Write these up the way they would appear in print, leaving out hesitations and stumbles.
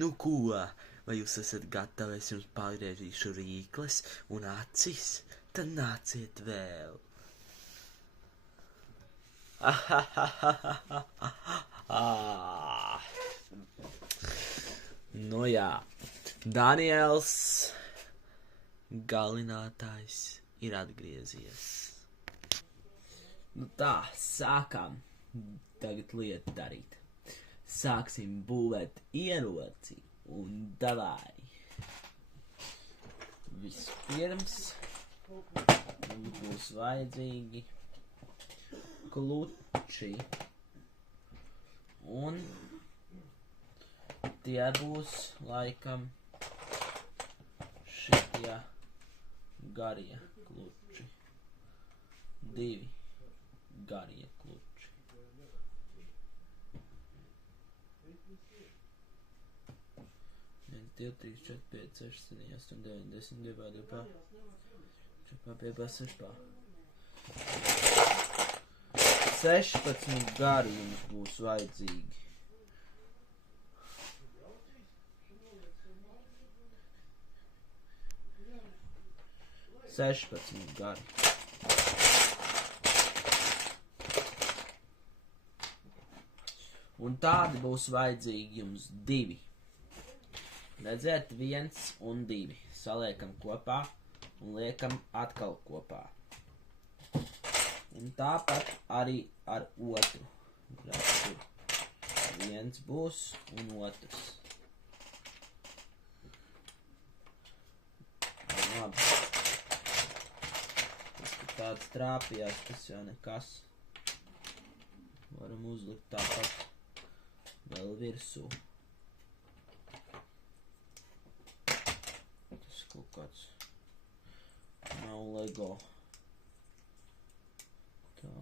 Nu ko, vai jūs esat gatavi? Es jums pagriezīšu rīkles un acis, tad nāciet vēl. Nu jā, Daniels, galinātājs, ir atgriezies. Nu tā, sākam tagad lietu darīt. Sāksim būvēt ieroci un davai. Vispirms mums būs vajadzīgi kluči. Un tie būs laikam šitie garie kluči. 2 garie kluči. 1, 2, 3, 4, 5, 6, 7, 8, 9, 10, 12, 15, 16 gari jums būs vajadzīgi. Gari. Un tādi būs vajadzīgi jums 2. Redziet, 1 un 2. Saliekam kopā un liekam atkal kopā. Un tāpat arī ar otru. Viens būs un otrs. Labi. Tas, ka tāds trāpījās, tas jau nekas. Varam uzlikt tāpat vēl virsū. Tas kaut kāds nav Lego. Tā.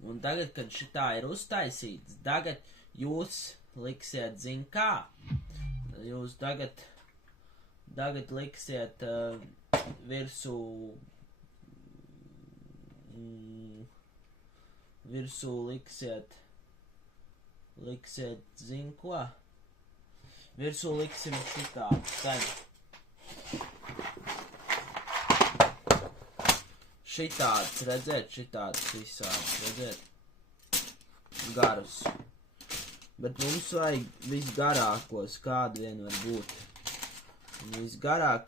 Un tagad, kad šitā ir uztaisīts, tagad jūs liksiet, zin kā? Jūs tagad liksiet virsū liksiet, zin ko? Virsū liksim šitādu skaņu. Šitāds, redzēt, šitāds visāds, redzēt, garus. Bet mums vajag visgarākos, kādi vien var būt. Un visgarāk